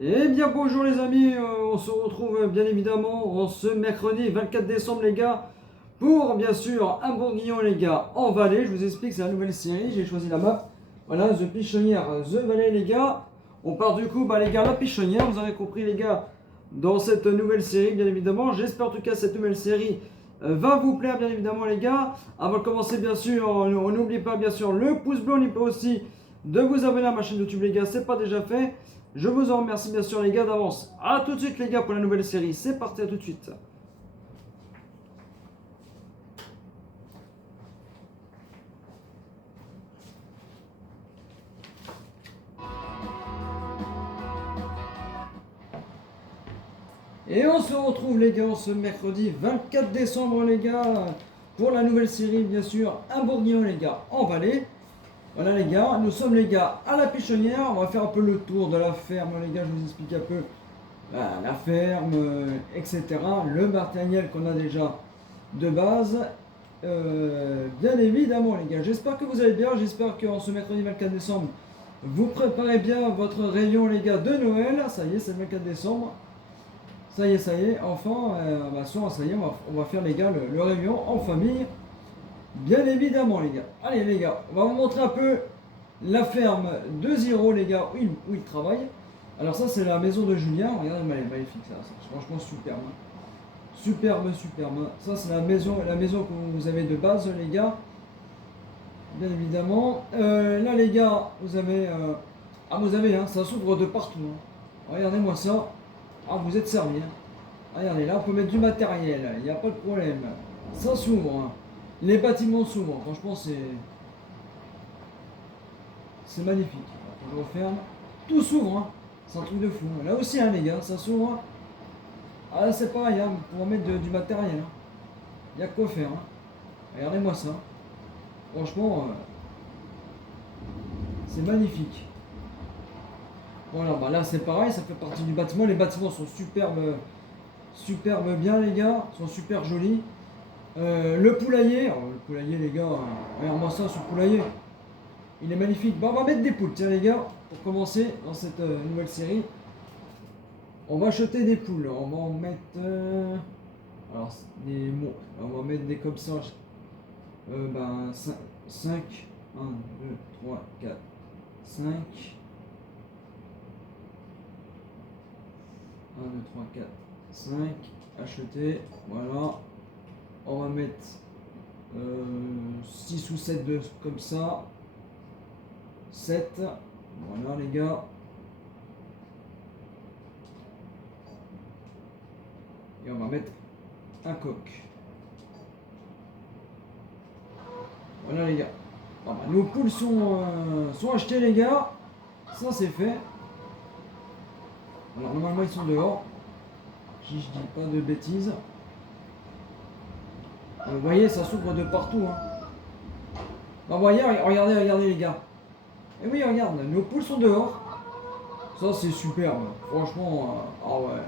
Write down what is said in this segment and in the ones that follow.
Eh bien bonjour les amis, on se retrouve bien évidemment en ce mercredi 24 décembre les gars pour bien sûr un bourguignon les gars en Valais. Je vous explique, c'est la nouvelle série, j'ai choisi la map. Voilà, The Pichonnière, The Valais les gars. On part du coup, les gars, la Pichonnière, vous avez compris les gars, dans cette nouvelle série bien évidemment. J'espère en tout cas cette nouvelle série va vous plaire bien évidemment les gars. Avant de commencer bien sûr, on n'oublie pas bien sûr le pouce bleu, on n'oublie pas aussi de vous abonner à ma chaîne YouTube les gars, c'est pas déjà fait. Je vous en remercie bien sûr les gars d'avance. A tout de suite les gars pour la nouvelle série. C'est parti, à tout de suite. Et on se retrouve les gars ce mercredi 24 décembre les gars pour la nouvelle série bien sûr un bourguignon les gars en Valais. Voilà les gars, nous sommes les gars à la Pichonnière. On va faire un peu le tour de la ferme les gars, je vous explique un peu la ferme, etc. Le matériel qu'on a déjà de base. Bien évidemment les gars, j'espère que vous allez bien, j'espère qu'en ce mercredi 24 décembre, vous préparez bien votre réunion les gars de Noël. Ça y est, c'est le 24 décembre. Ça y est, enfin, ça y est, on va faire les gars le réunion en famille. Bien évidemment les gars. Allez les gars, on va vous montrer un peu la ferme de Ziro les gars, où il travaille. Alors ça c'est la maison de Julien, regardez, elle est magnifique ça, c'est franchement superbe. Superbe, superbe. Ça, c'est la maison que vous avez de base, les gars. Bien évidemment. Là, les gars, vous avez. Vous avez, hein, ça s'ouvre de partout, hein. Regardez-moi ça. Ah, vous êtes servi, hein. Regardez, là, on peut mettre du matériel. Il n'y a pas de problème. Ça s'ouvre, hein. Les bâtiments s'ouvrent. Franchement, c'est magnifique. Je referme. Tout s'ouvre, hein. C'est un truc de fou. Là aussi, hein, les gars, ça s'ouvre. Ah, là, c'est pareil, hein, pour mettre du matériel, hein. Il y a quoi faire, hein. Regardez-moi ça. Franchement, c'est magnifique. Voilà, là c'est pareil, ça fait partie du bâtiment. Les bâtiments sont superbes, superbes bien les gars, sont super jolis. Le poulailler, alors, le poulailler les gars, regarde-moi ça, ce poulailler. Il est magnifique. Bon, on va mettre des poules, tiens les gars, pour commencer dans cette nouvelle série. On va acheter des poules. On va en mettre. Alors, on va mettre des comme ça. 5, 1, 2, 3, 4, 5. 1, 2, 3, 4, 5. Acheter. Voilà. On va mettre 6 ou 7 de comme ça. 7. Voilà les gars. Et on va mettre un coq. Voilà les gars. Nos poules sont achetées les gars. Ça c'est fait. Alors normalement ils sont dehors. Si je dis pas de bêtises. Vous voyez, ça s'ouvre de partout, hein. Vous voyez, regardez les gars. Et oui, regarde, nos poules sont dehors. Ça c'est superbe. Franchement, ah ouais.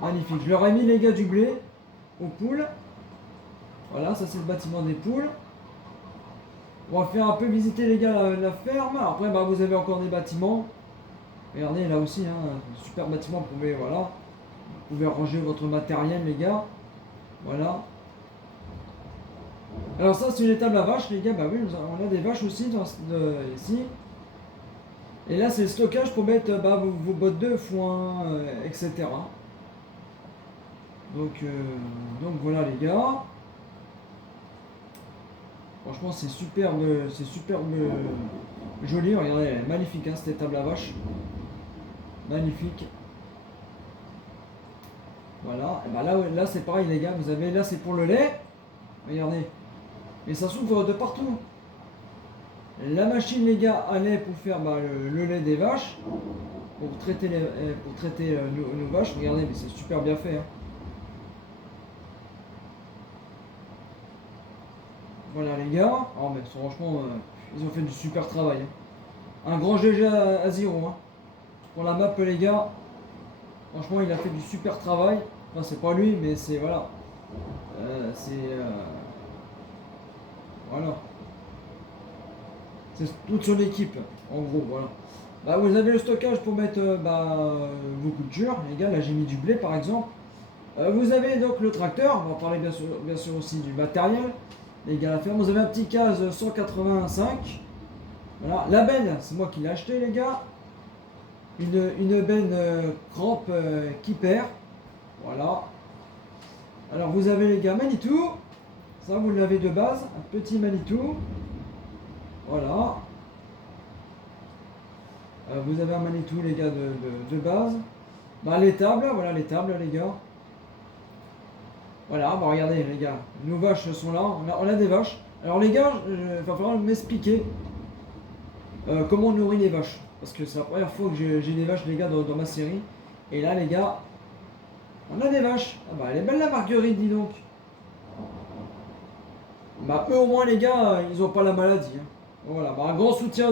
Magnifique. Je leur ai mis les gars du blé aux poules. Voilà, ça c'est le bâtiment des poules. On va faire un peu visiter les gars la ferme. Après, vous avez encore des bâtiments. Regardez là aussi, hein, super bâtiment. Vous pouvez ranger votre matériel, les gars. Voilà. Alors ça, c'est une étable à vaches, les gars. Oui, on a des vaches aussi ici. Et là, c'est le stockage pour mettre vos bottes de foin, etc. Donc voilà, les gars. Franchement, c'est superbe joli. Regardez, elle est magnifique, hein, cette étable à vache. Magnifique. Voilà. Et là c'est pareil, les gars. Vous avez là, c'est pour le lait. Regardez. Et ça s'ouvre de partout. La machine, les gars, à lait pour faire le lait des vaches. Pour traiter, nos vaches. Regardez, mais c'est super bien fait, hein. Voilà les gars, mais franchement, ils ont fait du super travail, hein. Un grand GG à Ziro, hein. Pour la map les gars, franchement il a fait du super travail. Enfin c'est pas lui mais c'est voilà. Voilà. C'est toute son équipe, en gros, voilà. Bah, vous avez le stockage pour mettre vos cultures, les gars, là j'ai mis du blé par exemple. Vous avez donc le tracteur, on va parler bien sûr aussi du matériel, les gars, à la ferme. Vous avez un petit case 185. Voilà, la benne, c'est moi qui l'ai acheté, les gars. Une benne crampe qui perd. Voilà. Alors vous avez les gars Manitou. Ça vous l'avez de base, un petit Manitou. Voilà. Vous avez un Manitou les gars de base. Bah, les tables, voilà les tables les gars. Voilà, bah regardez les gars, nos vaches sont là, on a des vaches. Alors les gars, il va falloir m'expliquer comment on nourrit les vaches. Parce que c'est la première fois que j'ai des vaches les gars dans ma série. Et là les gars, on a des vaches. Ah bah elle est belle la Marguerite, dis donc. Bah eux au moins les gars, ils ont pas la maladie. Hein. Voilà, bah un grand soutien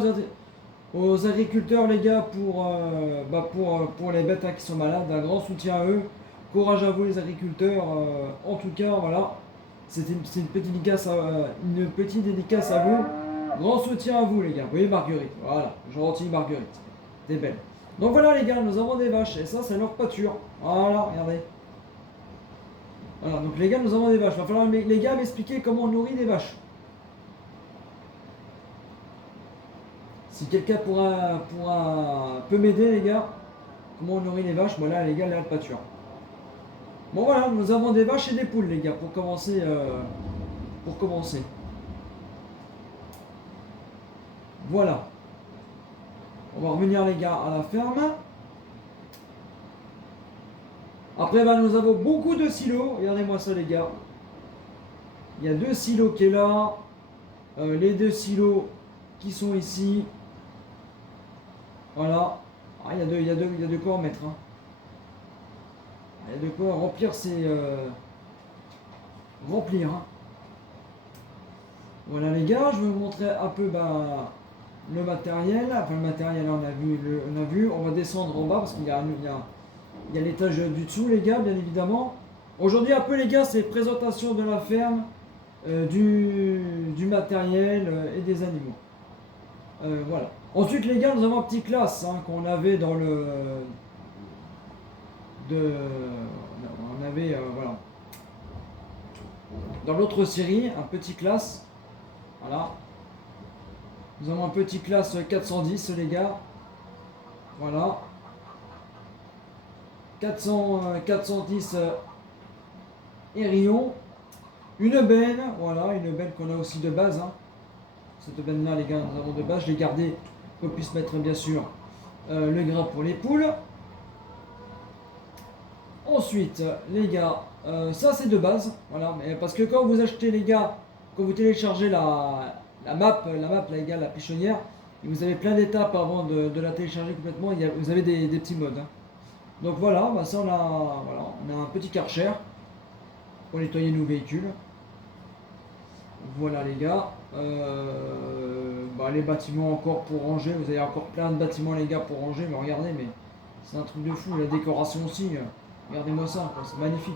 aux agriculteurs les gars pour les bêtes hein, qui sont malades. Un grand soutien à eux. Courage à vous les agriculteurs. En tout cas, voilà. C'est une petite dédicace à vous. Grand soutien à vous les gars. Vous voyez Marguerite. Voilà, gentille Marguerite. T'es belle. Donc voilà les gars, nous avons des vaches. Et ça, c'est leur pâture. Voilà, regardez. Voilà, donc les gars, nous avons des vaches. Il va falloir les gars m'expliquer comment on nourrit des vaches. Si quelqu'un peut m'aider les gars, comment on nourrit les vaches, bon là les gars, là le pâture. Bon voilà, nous avons des vaches et des poules les gars, pour commencer. Voilà. On va revenir les gars à la ferme. Après nous avons beaucoup de silos, regardez-moi ça les gars. Il y a 2 silos qui est là. Les 2 silos qui sont ici. Voilà. Ah, il y a de quoi en mettre. Hein. Il y a de quoi remplir remplir. Hein. Voilà les gars, je vais vous montrer un peu le matériel. Enfin le matériel, on a vu. On va descendre en bas parce qu'il y a l'étage du dessous les gars, bien évidemment. Aujourd'hui un peu les gars, c'est présentation de la ferme, du matériel et des animaux. Voilà. Ensuite les gars, nous avons un petit classe hein, qu'on avait dans le... on avait voilà. Dans l'autre série, un petit classe. Voilà. Nous avons un petit classe 410 les gars. Voilà. 410 Erion. Une benne, voilà, une benne qu'on a aussi de base. Hein. Cette benne là les gars, nous avons de base. Je l'ai gardée pour qu'on puisse mettre bien sûr le gras pour les poules. Ensuite, les gars, ça c'est de base, voilà, mais parce que quand vous achetez les gars, quand vous téléchargez la map les gars, la pichonnière, et vous avez plein d'étapes avant de la télécharger complètement, vous avez des petits modes. Hein. Donc voilà, ça on a un petit Karcher pour nettoyer nos véhicules. Voilà les gars, les bâtiments encore pour ranger, vous avez encore plein de bâtiments les gars pour ranger, mais regardez, mais c'est un truc de fou, la décoration aussi. Regardez-moi ça, c'est magnifique.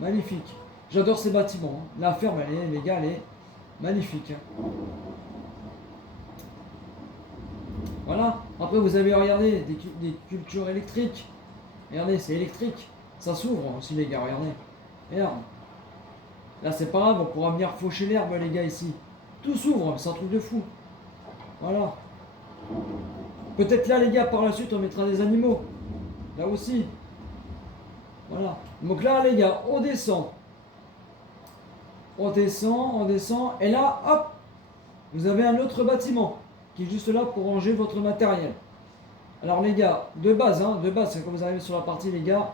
Magnifique. J'adore ces bâtiments. Hein. La ferme, les gars, elle est magnifique. Hein. Voilà. Après, vous avez, regardé des cultures électriques. Regardez, c'est électrique. Ça s'ouvre aussi, les gars, regardez. Regarde. Là, c'est pas grave, on pourra venir faucher l'herbe, les gars, ici. Tout s'ouvre, c'est un truc de fou. Voilà. Peut-être là, les gars, par la suite, on mettra des animaux. Là aussi. Voilà. Donc là, les gars, on descend. On descend. Et là, hop, vous avez un autre bâtiment qui est juste là pour ranger votre matériel. Alors les gars, de base, c'est quand vous arrivez sur la partie, les gars,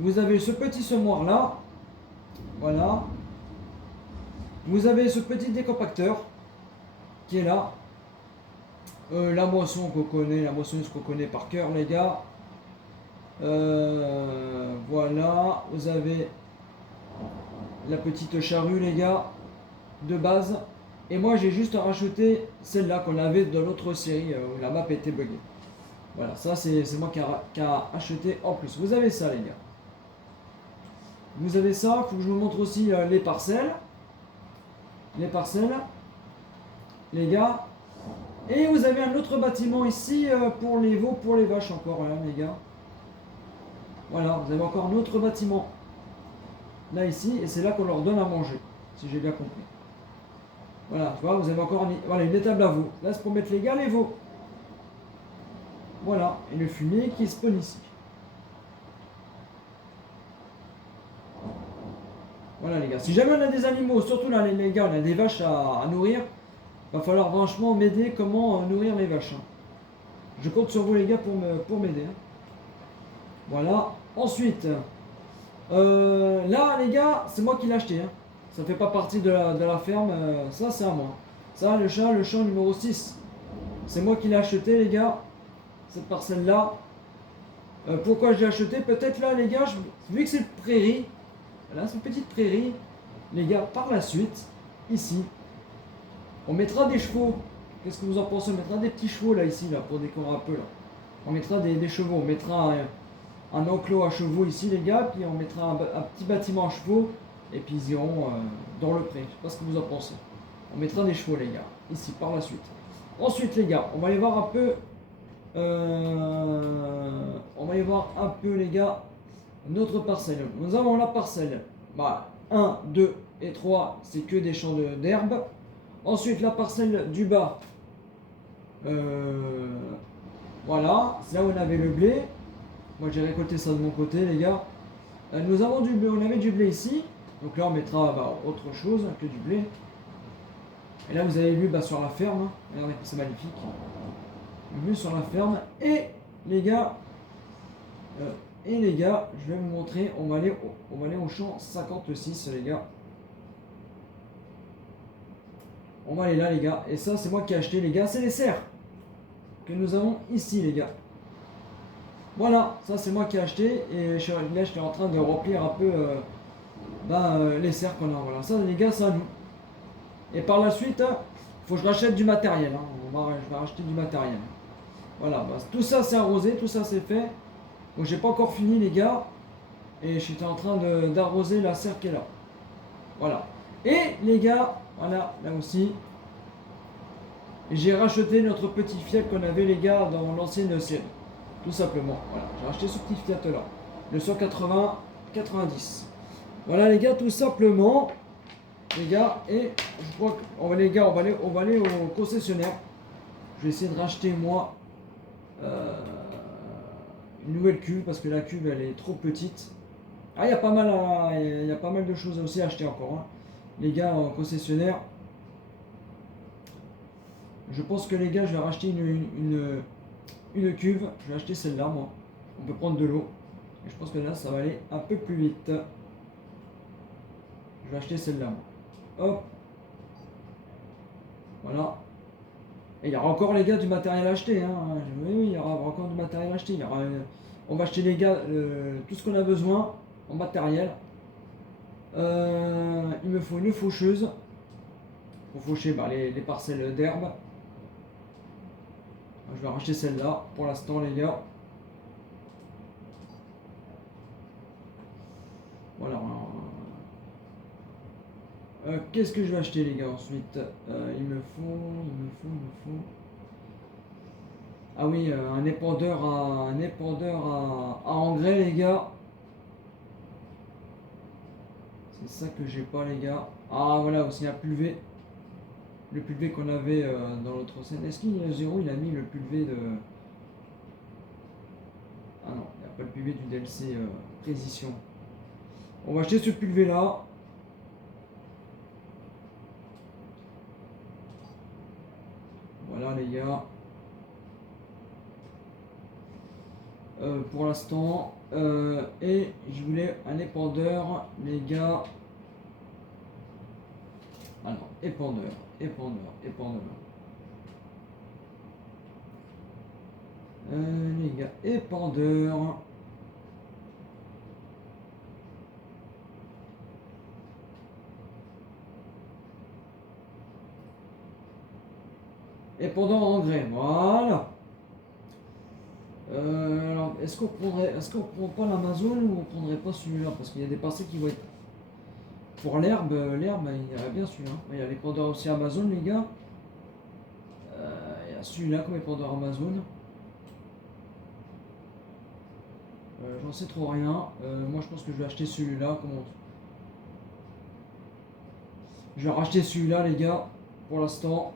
vous avez ce petit semoir là. Voilà. Vous avez ce petit décompacteur qui est là. La moisson qu'on connaît, la moissonneuse qu'on connaît par cœur, les gars. Voilà, vous avez la petite charrue les gars de base et moi j'ai juste rajouté celle-là qu'on avait dans l'autre série où la map était buggée. Voilà, ça c'est moi qui a acheté en plus. Vous avez ça les gars. Vous avez ça, faut que je vous montre aussi les parcelles. Les gars, Et vous avez un autre bâtiment ici pour les veaux, pour les vaches encore, là, les gars. Voilà, vous avez encore un autre bâtiment. Là, ici, et c'est là qu'on leur donne à manger, si j'ai bien compris. Voilà, tu vois, vous avez encore voilà, une étable à veaux. Là, c'est pour mettre les gars, les veaux. Voilà, et le fumier qui spawn ici. Voilà les gars, si jamais on a des animaux, surtout là les gars, on a des vaches à nourrir, va falloir franchement m'aider comment nourrir les vaches. Hein. Je compte sur vous les gars pour m'aider. Hein. Voilà, ensuite, là les gars, c'est moi qui l'ai acheté. Hein. Ça fait pas partie de la ferme, ça c'est à moi. Ça, le champ numéro 6, c'est moi qui l'ai acheté les gars, cette parcelle-là. Pourquoi je l'ai acheté? Peut-être là les gars, vu que c'est une prairie, là c'est une petite prairie, les gars, par la suite, ici, on mettra des chevaux. Qu'est-ce que vous en pensez? On mettra des petits chevaux là, ici, là, pour décorer un peu là. On mettra des chevaux, on mettra un enclos à chevaux ici les gars, puis on mettra un petit bâtiment à chevaux, et puis ils iront dans le pré. Je sais pas ce que vous en pensez. On mettra des chevaux les gars, ici, par la suite. Ensuite les gars, on va aller voir un peu. On va aller voir un peu les gars notre parcelle. Nous avons la parcelle 1, 2 et 3, c'est que des champs d'herbe. Ensuite la parcelle du bas, voilà, c'est là où on avait le blé. Moi j'ai récolté ça de mon côté les gars. Nous avons du blé, on avait du blé ici. Donc là on mettra autre chose que du blé. Et là vous avez vu sur la ferme, hein. Regardez c'est magnifique. Vue sur la ferme. Et les gars, je vais vous montrer, on va aller au champ 56 les gars. On va aller là les gars. Et ça c'est moi qui ai acheté les gars, c'est les serres que nous avons ici les gars. Voilà, ça c'est moi qui ai acheté. Et là je suis en train de remplir un peu les serres qu'on a. Voilà, ça les gars c'est à nous. Et par la suite, il faut que je rachète du matériel. Hein. Je vais racheter du matériel. Voilà, tout ça c'est arrosé, tout ça c'est fait. Donc j'ai pas encore fini les gars. Et j'étais en train d'arroser la serre qui est là. Voilà. Et les gars, voilà, là aussi. J'ai racheté notre petit Fiat qu'on avait les gars dans l'ancienne série. Tout simplement. Voilà, j'ai racheté ce petit Fiat là. Le 180-90. Voilà les gars, tout simplement. Les gars, et je crois qu'on va les gars, on va aller au concessionnaire. Je vais essayer de racheter moi une nouvelle cuve parce que la cuve elle est trop petite. Ah il y a pas mal de choses aussi à acheter encore. Hein. Les gars en concessionnaire. Je pense que les gars je vais racheter une cuve. Je vais acheter celle-là moi. On peut prendre de l'eau. Et je pense que là ça va aller un peu plus vite. Je vais acheter celle-là moi. Hop. Voilà. Et il y aura encore les gars du matériel acheté. Hein. Oui, il y aura encore du matériel acheté. On va acheter les gars tout ce qu'on a besoin en matériel. Il me faut une faucheuse pour faucher les parcelles d'herbe. Je vais racheter celle-là pour l'instant les gars. Voilà. Qu'est-ce que je vais acheter les gars ensuite? Il me faut. Ah oui, un épandeur à engrais les gars. C'est ça que j'ai pas les gars. Ah voilà aussi un pulvé. Le pulvé qu'on avait dans l'autre scène. Est-ce qu'il y a Zéro il a mis le pulvé de. Ah non, il n'y a pas le pulvé du DLC Précision. On va acheter ce pulvé là. Voilà les gars. Pour l'instant. Et je voulais un épandeur, les gars. Alors, épandeur. Les gars, épandeur. Épandeur en engrais, voilà. Alors, est-ce qu'on prend pas l'Amazon ou on prendrait pas celui-là? Parce qu'il y a des parcelles qui vont être. Pour l'herbe, il y aurait bien celui-là. Il y a les vendeurs aussi Amazon, les gars. Il y a celui-là comme épandeur Amazon. J'en sais trop rien. Moi je pense que je vais acheter celui-là. Je vais racheter celui-là les gars. Pour l'instant.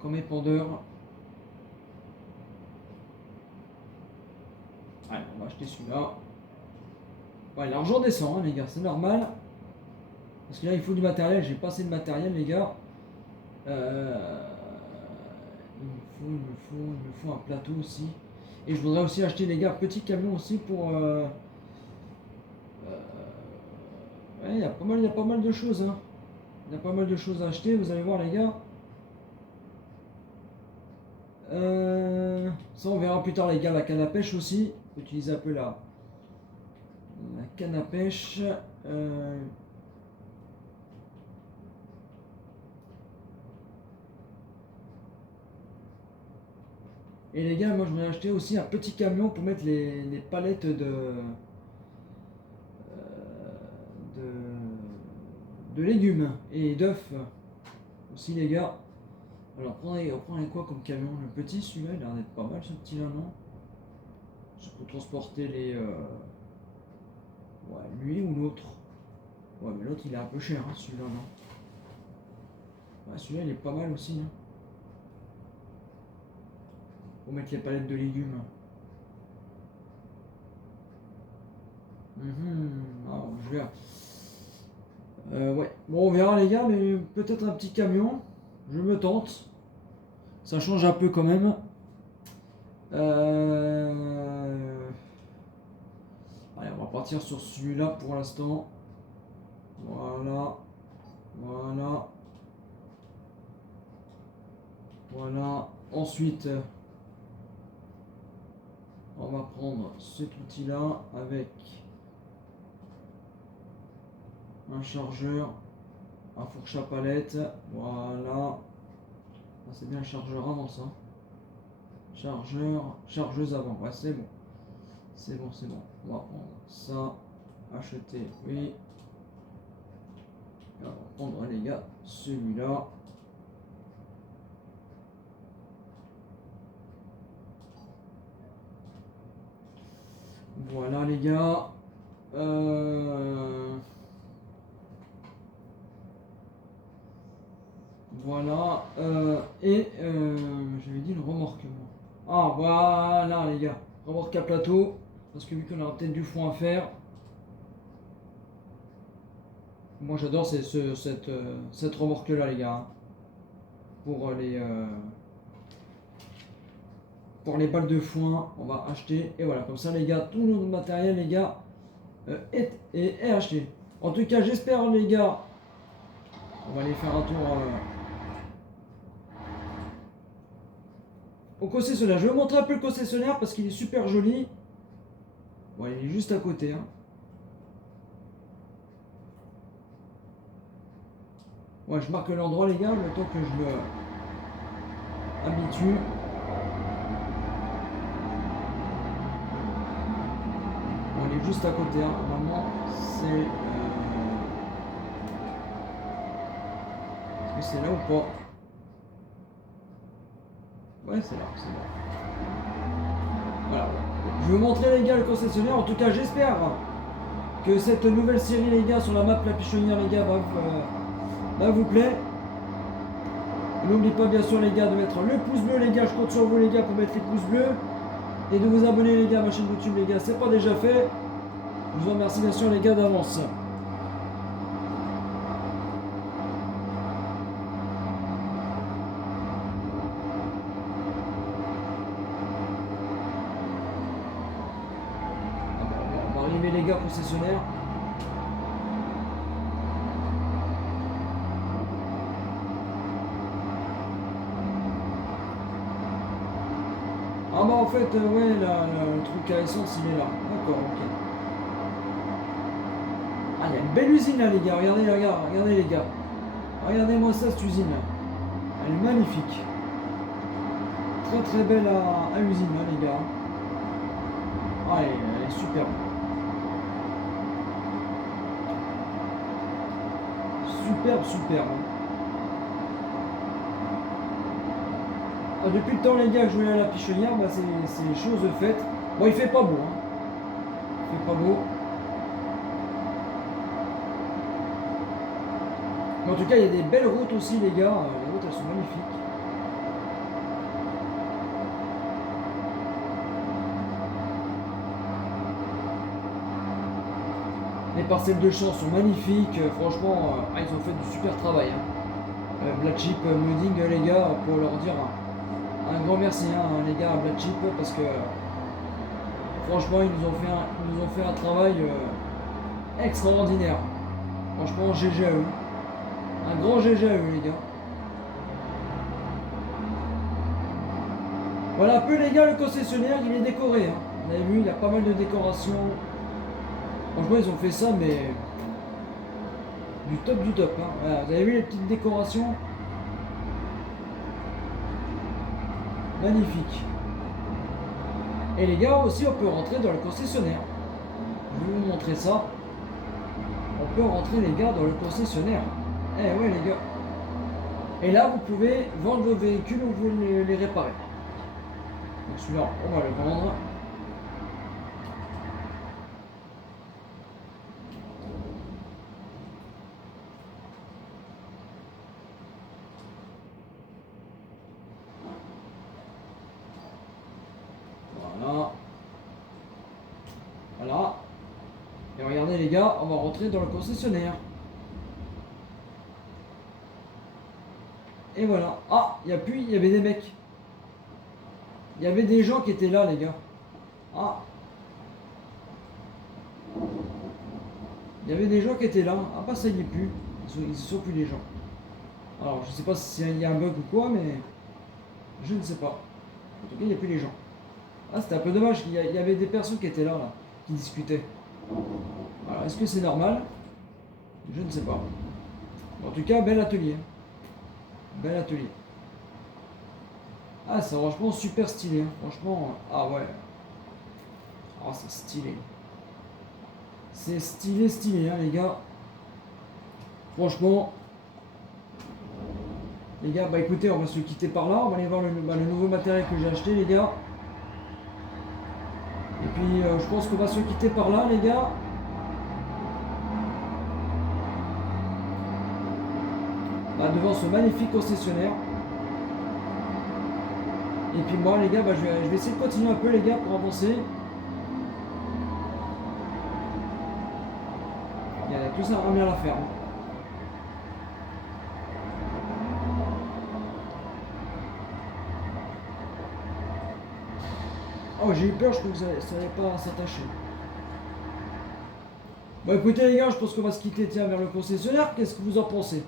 Comme épandeur. Allez, on va acheter celui-là. Ouais, l'argent descend, hein, les gars, c'est normal. Parce que là, il faut du matériel. J'ai pas assez de matériel, les gars. Il me faut un plateau aussi. Et je voudrais aussi acheter, les gars, un petit camion aussi pour. Ouais, il y a pas mal de choses, hein. Il y a pas mal de choses à acheter, vous allez voir, les gars. Ça, on verra plus tard, les gars. La canne à pêche aussi. Utiliser un peu la canne à pêche. Et les gars, moi je voudrais acheter aussi un petit camion pour mettre les palettes de légumes et d'œufs aussi, les gars. Alors, on prendrait quoi comme camion? Le petit, celui-là, il a l'air d'être pas mal, ce petit-là, non? C'est pour transporter les. Ouais, lui ou l'autre? Ouais, mais l'autre, il est un peu cher, hein, celui-là, non? Ouais, celui-là, il est pas mal aussi, hein. Pour mettre les palettes de légumes. Ah, je verrai. Ouais, bon, on verra, les gars, mais peut-être un petit camion. Je me tente. Ça change un peu quand même. Allez, on va partir sur celui-là pour l'instant. Voilà. Voilà. Voilà. Ensuite, on va prendre cet outil-là avec un chargeur, un fourche à palette. Voilà. Ah, c'est bien le chargeur avant ça. Chargeuse avant. Ouais, c'est bon. C'est bon, c'est bon. On va prendre ça. Acheter, oui. Et on va prendre, les gars, celui-là. Voilà, les gars. Voilà. J'avais dit le remorquement. Ah, voilà, les gars. Remorque à plateau. Parce que vu qu'on aura peut-être du foin à faire. Moi, j'adore cette remorque-là, les gars. Pour les balles de foin, on va acheter. Et voilà, comme ça, les gars, tout notre matériel, les gars, est acheté. En tout cas, j'espère, les gars, on va aller faire un tour au concessionnaire. Je vais vous montrer un peu le concessionnaire parce qu'il est super joli. Bon, il est juste à côté, hein. Ouais, je marque l'endroit, les gars, le temps que je me habitue. Bon, il est juste à côté, hein. Normalement, c'est. Est-ce que c'est là ou pas? Ouais, c'est là, c'est là. Voilà. Je vais vous montrer, les gars, le concessionnaire. En tout cas, j'espère que cette nouvelle série, les gars, sur la map La Pichonnière, les gars, vous plaît. N'oubliez pas, bien sûr, les gars, de mettre le pouce bleu, les gars. Je compte sur vous, les gars, pour mettre les pouces bleus. Et de vous abonner, les gars, à ma chaîne YouTube, les gars. C'est pas déjà fait. Je vous remercie, bien sûr, les gars, d'avance. On va arriver, les gars, concessionnaire. Ah bah en fait, ouais, le truc à essence, il est là. D'accord, ok. Ah, il y a une belle usine là, les gars. Regardez, les gars. Regardez-moi ça, cette usine. Elle est magnifique. Très très belle à usine, là, les gars. Ah, elle est superbe. Superbe. depuis le temps les gars que je voulais à la pichonnière, bah, c'est chose faite. Bon, il fait pas beau, hein. Il fait pas beau. Mais en tout cas, il y a des belles routes aussi les gars. Les routes elles sont magnifiques. Les parcelles de champs sont magnifiques. Franchement, ils ont fait du super travail, hein. Black Sheep Modding les gars, pour leur dire un grand merci, hein, les gars à Black Sheep, parce que franchement ils nous ont fait un travail extraordinaire. Franchement GG à eux. Un grand GG à eux les gars. Voilà un peu les gars, le concessionnaire il est décoré, hein. Vous avez vu, il y a pas mal de décorations. Franchement ils ont fait ça mais du top, hein. Voilà, vous avez vu les petites décorations. Magnifique. Et les gars aussi on peut rentrer dans le concessionnaire. Je vais vous montrer ça. On peut rentrer les gars dans le concessionnaire. Eh ouais les gars. Et là vous pouvez vendre vos véhicules ou vous les réparer. Donc celui-là on va le vendre. Voilà. Voilà. Et regardez les gars, on va rentrer dans le concessionnaire. Et voilà. Ah, il y avait des mecs. Il y avait des gens qui étaient là les gars. Ah. Il y avait des gens qui étaient là. Ah bah ça y est plus. Ils sont plus les gens. Alors je sais pas s'il y a un bug ou quoi, mais je ne sais pas. En tout cas il n'y a plus les gens. Ah c'était un peu dommage, il y avait des personnes qui étaient là, qui discutaient. Alors est-ce que c'est normal? Je ne sais pas. En tout cas bel atelier. Bel atelier. Ah c'est franchement super stylé, hein. Franchement, ah ouais. Ah c'est stylé. C'est stylé hein les gars. Franchement. Les gars, bah écoutez, on va se quitter par là. On va aller voir le nouveau matériel que j'ai acheté les gars. Et puis je pense qu'on va se quitter par là les gars. Bah, devant ce magnifique concessionnaire. Et puis moi les gars, bah, je vais essayer de continuer un peu les gars pour avancer. Il y a tout ça à ramener à la ferme. Oh j'ai eu peur, je crois que ça n'allait pas s'attacher. Bon écoutez les gars, je pense qu'on va se quitter tiens vers le concessionnaire. Qu'est-ce que vous en pensez?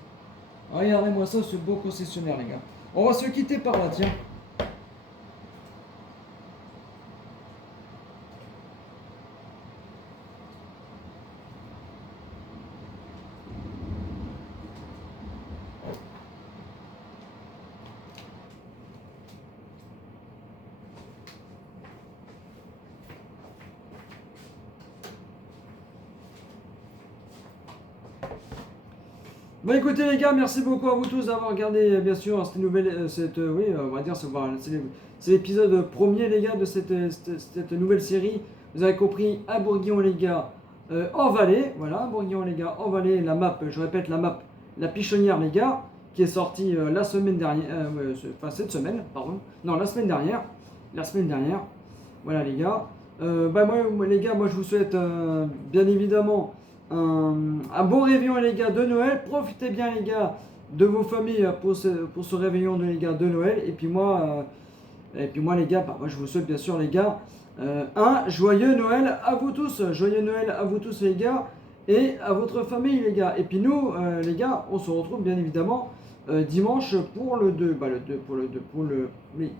Regardez-moi ça, ce beau concessionnaire les gars. On va se quitter par là tiens. Bon écoutez les gars, merci beaucoup à vous tous d'avoir regardé bien sûr cette nouvelle, oui on va dire c'est l'épisode premier les gars de cette nouvelle série. Vous avez compris, un bourguignon les gars en vallée, voilà un bourguignon les gars en vallée, la map, je répète la map, la pichonnière les gars, qui est sortie la semaine dernière, enfin cette semaine, pardon, non la semaine dernière, voilà les gars. Bah moi les gars, moi je vous souhaite bien évidemment un bon réveillon les gars de Noël. Profitez bien les gars de vos familles pour ce réveillon de les gars de Noël. Et puis moi les gars, bah, moi je vous souhaite bien sûr les gars un joyeux Noël à vous tous. Joyeux Noël à vous tous les gars et à votre famille les gars. Et puis nous les gars, on se retrouve bien évidemment dimanche pour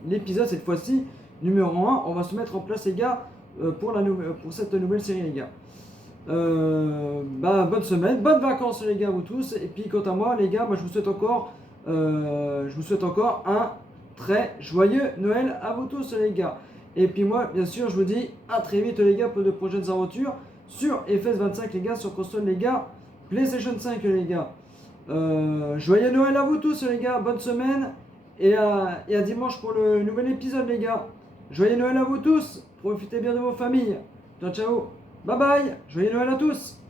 l'épisode cette fois-ci numéro 1. On va se mettre en place les gars pour cette nouvelle série les gars. Bonne semaine, bonnes vacances les gars vous tous. Et puis quant à moi les gars, moi je vous souhaite encore un très joyeux Noël à vous tous les gars. Et puis moi bien sûr je vous dis à très vite les gars pour de prochaines aventures sur FS25 les gars, sur console les gars, PlayStation 5 les gars. Joyeux Noël à vous tous les gars, bonne semaine et à dimanche pour le nouvel épisode, les gars. Joyeux Noël à vous tous. Profitez bien de vos familles. Ciao, ciao. Bye bye. Joyeux Noël à tous.